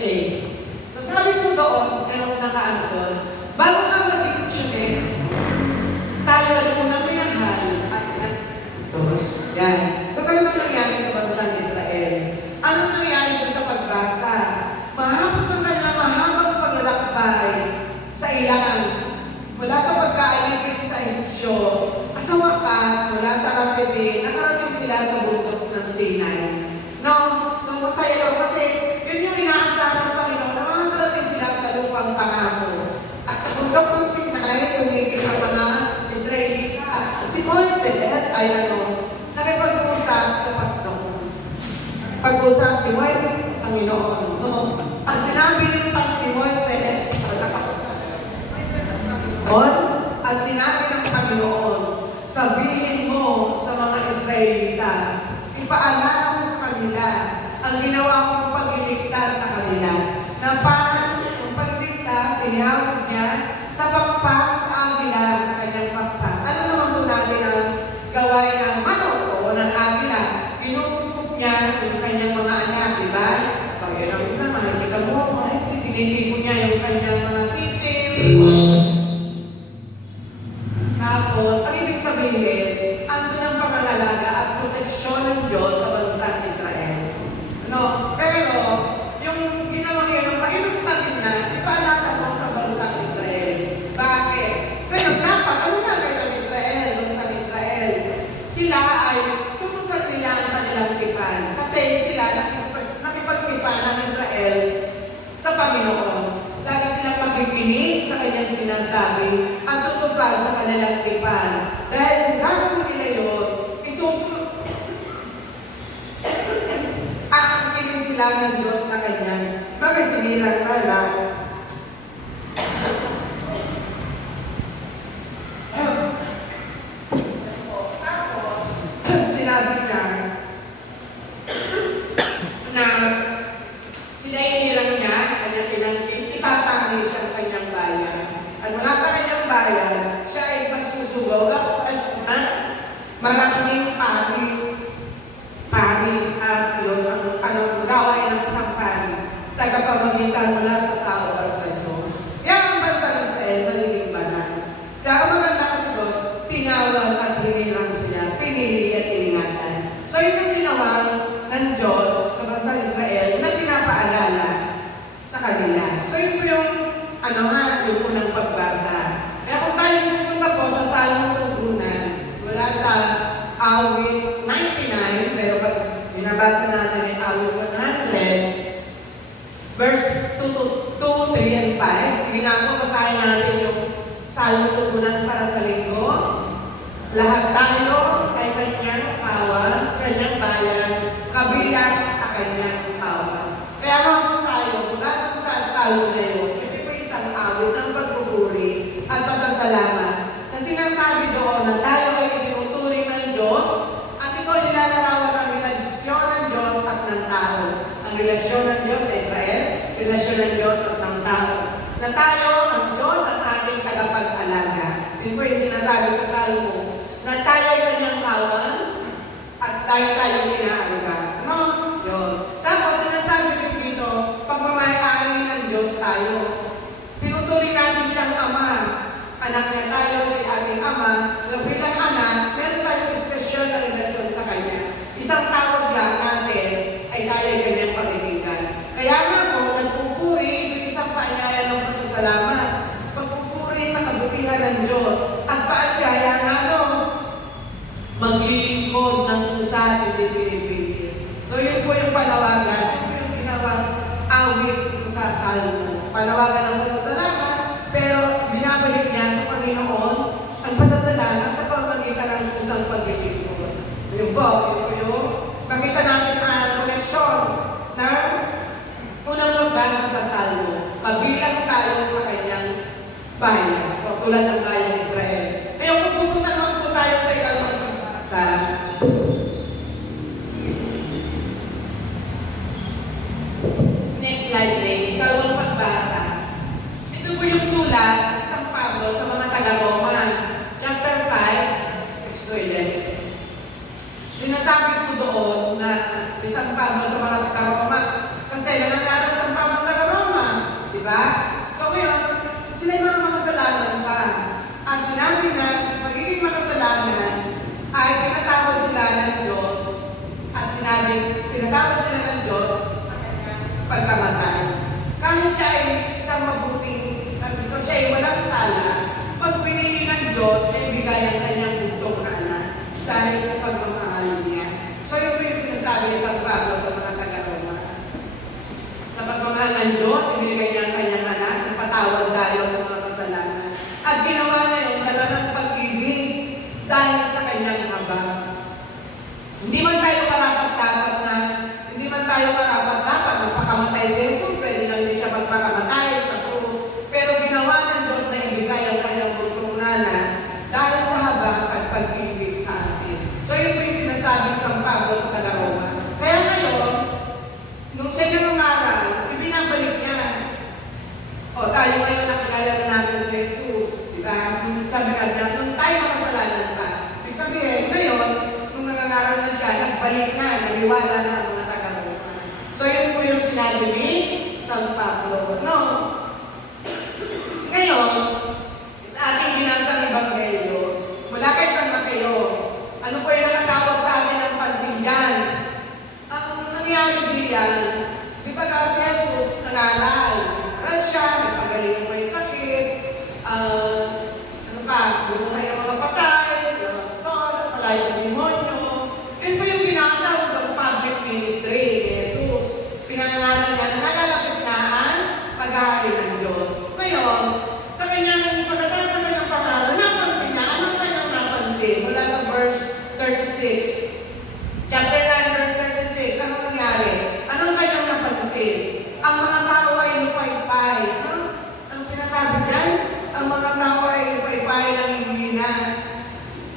stay. So sabi ko doon, meron nakaano doon, bago ka mag-dictionary, tayo ay unang minahal at Diyos. Yan. Ito talagang nangyari sa bansang Israel. Anong nangyari doon sa pagbasa? Mahapos ang kanilang mahabang paglalakbay sa ilangan. Mula sa pagkain sa Egyptio, sa wakas, mula sa Rapide, nakarating sila sa bundok ng Sinai. No? So masaya daw kasi yun yung inaasahan ng Panginoon na makakarating sila sa lupang pangako. At sa bundok ng Sinai, tumigil ang mga Israelita. Si Moises ay nakipag-usap sa Panginoon. Pag-usap si Moises, Panginoon. No? Ang sinabi ng Moises, at sinabi ng Panginoon, sabihin mo sa mga Israelita, ipaalala mo sa kanila ang ginawa kong pagliligtas sa kanila, na parang ang pagliligtas, inihawag niya sa pakpak sa agila sa kanyang pakpak. Ano naman po natin ang gawain ng manok o ng agila? Kinukupkup niya yung kanyang mga anak, di ba? Pag ilang na, makikita mo, tinitipo niya yung kanyang mga sisip. Tapos, ang ibig sabihin, andun ang pangangalaga at proteksyon ng Diyos sa bansang Israel. No? Pero, yung ginawang yun, yung sa atin na, ipaalala mo sa bansang Israel. Bakit? Pero dapat, ano na ng Israel, bansang Israel? Sila ay tutupad nila ang kanilang tipan. Kasi sila nakipagtipan ng Israel sa Panginoon. Lagi silang makikinig sa kanyang sinasabi at tutupad sa kanilang tipan. Dahil kung gagawin nila yun, aangkinin sila ng Diyos na kanyang makikinilang pala. Tapos, sinabi niya na sinainilang niya, kanyang pinangkin, itatangin siya ang kanyang bayan. At mula sa kanyang bayan, siya ay magsusugaw at maraming pari at yun ang gawain ng isang pari, tagapamagitan mula sa tao at sa Diyos. Kaya ang bansang Israel, magiging banal. Sa maganda kasi doon, tinawag at hinirang sila, pinili at iningatan. So yun ang ginawa ng Diyos sa bansang Israel na pinapaalala sa kanila. So yun po yung yung unang pagbasa. Kaya kung tayo pupunta po sa Salmo Tugunan, mula sa awit 99, pero pag binabasa natin ay awit 100, verse 2, 3, and 5. Sige na po, basahin natin yung Salmo Tugunan para sa linggo. Lahat tayo ay kanyang kawan sa kanyang bayan, kabilang sa kanyang kawan. Kaya nga po tayo, mula sa Salmo na yun, ng pagpupuri at pasasalamat na sinasabi doon na tayo ay itinuturing ng Diyos at ito ay nilalarawan ang relasyon ng Diyos at ng tao. Ang relasyon ng Diyos sa Israel, relasyon ng Diyos at ng tao. Na tayo, ang Diyos at ating tagapag-alaga. Yun po yung sinasabi sa Salmo na tayo ay kanyang kawan at tayo inaalaga. No? Yun. Tapos sinasabi din dito, pagmamayari ng Diyos tayo. Tinuturing natin siyang ama. Anak niya tayo, si ating ama. Bilang anak, meron tayong espesyal na relasyon sa kanya. Isang tawag lang natin ay tayo ay kanyang pag-ibigan. Kaya nga po, nagpupuri, isang paanyaya ng pasasalamat. Pagpupuri sa kabutihan ng Diyos. At paanyaya na maglilingkod ng pusa at hindi pinipigil. So yun po yung panawagan. Yun po yung ginawang awit sa Salmo. Panawagan ng pasasalamat, pero binabalik niya sa Panginoon ang pasasalamat sa pamamagitan ng isang paglilingkod. Yun po yung makita natin ang koneksyon ng unang magbasa sa Salmo. Kabilang tayo sa kanyang bayan. So tulad ng bayan Israel. Kaya kung pupunta naman po tayo sa ikalawang pagbasa, next slide please. Ikalawang pagbasa. Ito po yung sulat ng Pablo sa mga taga-Roma. Chapter 5, 6-11. Sinasabi ko doon na isang Pablo sa mga taga-Roma. Kasi nangyari sa Pablo pagkamatay. Kahit siya ay isang mabuting, siya ay walang sala, mas pinili ng Diyos na ibigay ang kanyang bugtong na anak dahil sa pagmamahal niya. So yun po yung sinasabi ni San Pablo sa mga taga-Roma. Sa pagmamahal ng Diyos, ibigay niya ang kanyang anak, napatawad tayo sa mga kasalanan. At ginawa na yun, dala ng pag-ibig dahil sa kanyang habag. Hindi man tayo karapat-dapat magpakamatay si Jesus, pwede lang din siya magpakamatay sa krus. Pero ginawa ng Diyos na ibigay ang kanyang bugtong na anak dahil sa habag at pag-ibig sa atin. So yun po yung sinasabi ng San Pablo sa taga-Roma. Kaya ngayon, nung siya nangangaral, ibinabalik niya. O tayo ngayon nakilala na natin si Jesus. Diba? Sabi ka niya, nung tayo makasalanan pa. Ibig sabihin, ngayon, nung nangangaral na siya, nagbalik na, naliwala na ang mga taga-Roma. So yun po yung sinabi ni San Pablo. No? Ngayon, sa ating binasang Ebanghelyo, mula kay San Mateo, ano po yung nakatawag sa atin ng pansin dyan? Ang nangyari diyan, di ba kasi Jesus nangaral? Aral siya, nagpagaling ng may sakit, buhay ang mga patay, palay sa demonyo. Yun po yung pinatawag ng public ministry ni Jesus. Pinangaral niya na nalalapit na ang pag-aari ng Diyos. Ngayon, sa kanyang pagkatapos sa kanyang pangaral, napansin niya, anong kanyang napansin? Mula sa verse 36. Chapter 9, verse 36, anong nangyari? Anong kanyang napansin? Ang mga tao ay lupay-pay. Anong sinasabi dyan? Ang mga tao ay lupay-pay ng hihina.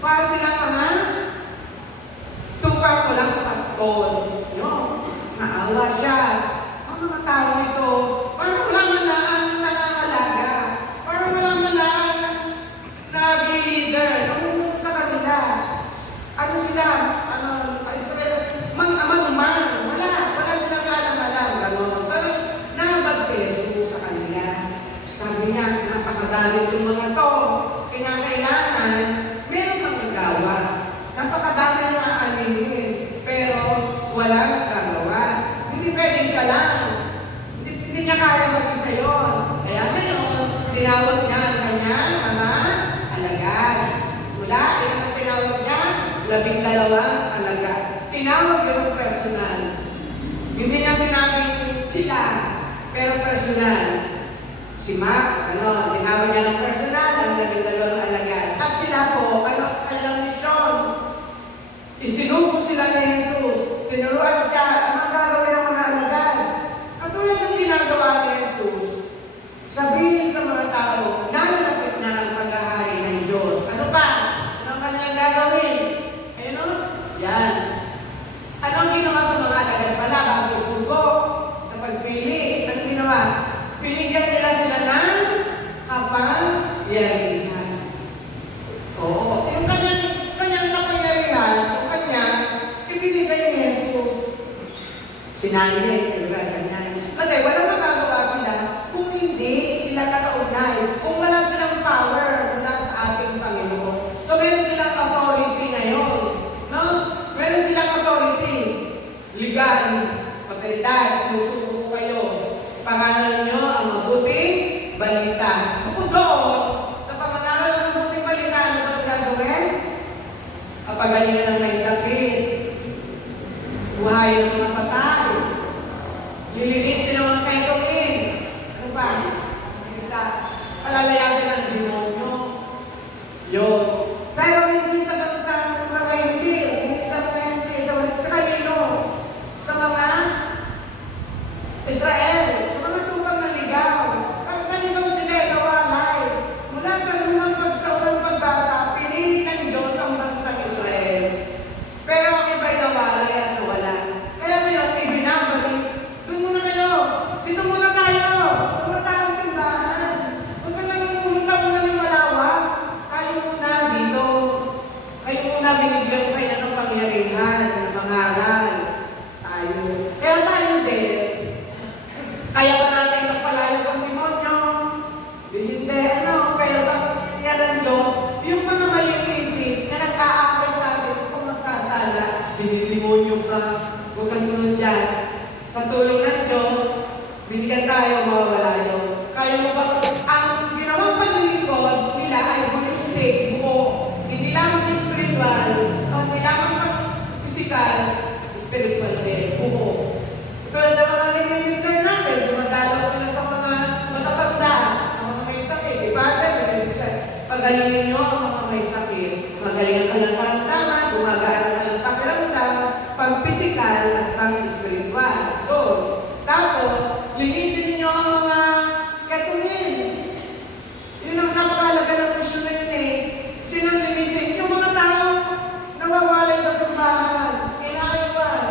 Para silang mga tupang walang pastol. No? Naawa siya. Ang mga tao ito, parang wala man lang ang nangangalaga. Parang wala man lang nag-leader. Namumulong sa kanila. Ano sila? Mang-amang-mang. Wala silang alam-alam. Ganon. So, nahabag si Jesus sa kanila. Sabi niya, napakadami itong mga to. Kailangan, meron kang nagawa. Napakadami na maaalinin. Pero, walang gagawa. Hindi pwedeng siya lang. Hindi niya kaya mag-isa yun. Kaya ngayon, tinawag niya ang kanyang mga alagad. Mula, ilan ang tinawag niya? 12 alagad. Tinawag yun ang personal. Hindi niya sinabing sila, pero personal. Si Mark, tinawag niya ng personal, ang 12 alagad. At sila po, alam misyon. Isinubo sila ni Jesus. Tinuruan siya, ang gagawin ng mga alagad. Katulad ng ginagawa ni Jesus, sabihin sa mga tao, nalalapit na ang paghahari ng Diyos. Ano pa? Ano ang kanilang gagawin? Ayun o? Yan. Ano ang ginawa sa mga alagad pala? Bago isubo, sa pagpili. Ano ginawa? Pinigyan nila sila ng kapangyarihan. Oo. Yung kanyang kapangyarihan, yung kanya, ibinigay ni Jesus. Sinanay, kasi walang magagawa sila kung hindi sila nakaugnay. Kung wala silang power mula sa ating Panginoon. So meron silang authority ngayon. No? Meron silang authority. Legal. Otoridad. Sinusuko kayo. Pangalan nyo ang mabuting balita. Bukod doon, sa pamangaral ng mabuting balita, ano ba ito gagawin? Kapagalingan ng may sakit. Buhay ng mga patay. Lilinisin ang mga kaitongin. Ano ba? Palalayasin ang demonyo. Yun. Pero hindi sa mga hindi. Hindi sa mga hindi. Sa kanino? Sa mga Israel. Sa mga tupang naligaw. Pag naligaw sila, nawalay. Mula sa unang pagbasa, pinili ng Diyos ang bansang Israel. Pero ang iba'y nawalay at nawala. Kaya ngayon, ibinabalik. Doon muna kayo. Dito muna tayo. Sa mga taong simbahan. Huwag ka lang pumunta muna ng malawak. Tayo muna dito. Kayo muna binigyan kayo ng pangyarihan, ng mangaral. Tayo. Kaya tayo din. Kaya ba natin magpalayo sa demonyo? Hindi, pero sa kanya ng Diyos, yung mga maling isip na nagkaakay sa atin kung magkasala, dinidemonyo ka, huwag kang sunod dyan. Sa tulong ng Diyos, binigyan tayo, mawawala yun. Kaya mo ba, ang ginawang paglilingkod nila ay holistic, buo. Hindi lamang spiritual, hindi lamang physical, spiritual din, buo. Tulad ng mga minister natin, dumadalaw sila sa mga matatanda, sa mga may sakit. Si Father, pagalingin nyo ang mga may sakit. Magalingan ka ng kalantaman, gumagaan ka ng pakiramdam, pang-physical at pang-spiritual. Doon. Tapos, linisin niyo ang mga katunin. Yun ang napakalaga ng mission na yun eh. Sinang linisin? Yung mga tao nawawalay sa simbahan, inaayawan.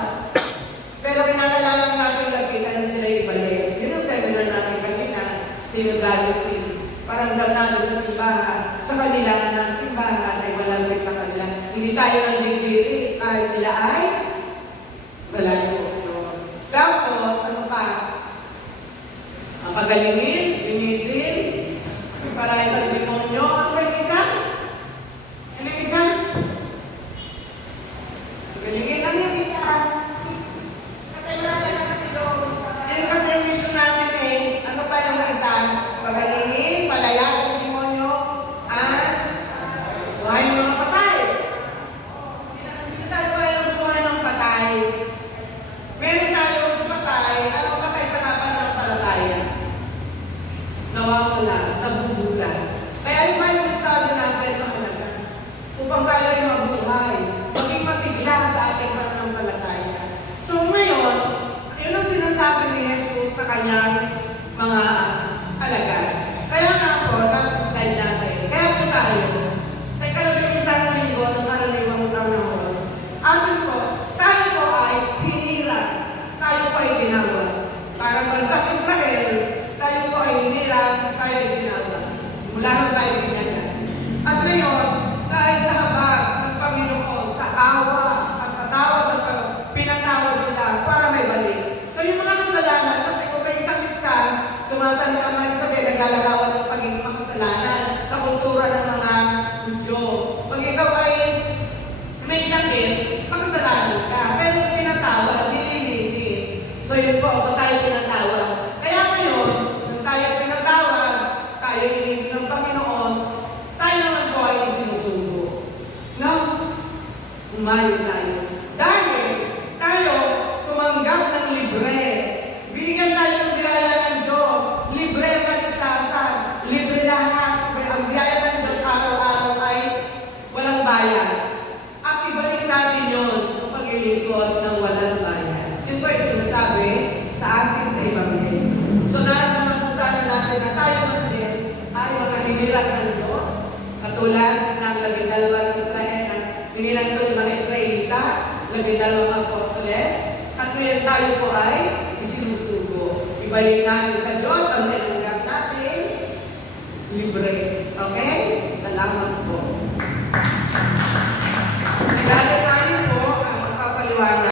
Pero kinakailangan natin lapitan na sila ibalik. Yun ang seminar natin kanina, sinodality. Paramdam natin sa simbahan, sa kanila na simbahan ay malapit sa kanila. Hindi tayo nandidiri kahit sila ay malayo. Tapos, ano pa? Ang pagalingin, linisin, palay sa demonyo. Ano ba yung isa? Ano yung isa? Pagalingin, ano yung isa? Kasi natin na kasi doon. Yan kasi yung mission natin eh. Ano pa yung isa? Pagalingin, palaya sa demonyo, at buhay ng mga patay. Hindi tayo kaya buhay ng patay. Meron tayong patay, anong patay sa kapanampalataya? Nawawala, nabubula. Kaya yung mga study natin mahalaga. Upang tayo ay mabuhay, maging masigla sa ating pananampalataya. So ngayon, yun ang sinasabi ni Jesus sa kanyang mga alagad. Kaya nga po, last slide natin. Kaya po tayo, sa ikalabing-isang linggo ng karaniwang panahon, atin po, tayo po ay hinirang. Tayo po ay ginawa. Parang bansang Israel, tayo po ay hinirang, tayo ay ginawa. Mula nung tayo ginyagan. At ngayon, dahil sa habag ng Panginoon, sa awa at patawad at pinatawad sila para may balik. So yung mga kasalanan, kasi kung may sakit ka, tumatanda ka man sabi, naglalarawan ng pagiging makasalanan sa kultura ng mga Hudyo. Pag ikaw ay may sakit, makasalanan ka. Pero pinatawad, nililinis. So yun po, so tayo pinatawad. Kaya ngayon, nung tayo pinatawad, tayo inibig ng Panginoon, tayo naman po ay sinusubo. No? Umayo tayo. Dahil tayo tumanggap ng libre. Binigyan tayo ng biyaya ng Diyos. Libre ang kaligtasan. Libre lahat. Ang biyaya ng Diyos araw-araw ay walang bayad. At ibalik natin yun sa paglilingkod ng walang bayad. Yun po yung sinasabi sa atin sa Ebanghelyo. So naramdaman po sana natin na tayo man din ay mga hinilang ng Diyos. Katulad ng 12 ng Israel, ng hinilang ito ng mga Israelita, 12 apostoles. At ngayon tayo po ay isinusugo. Ibalik natin sa Diyos ang tinanggap natin libre. Okay? Salamat po.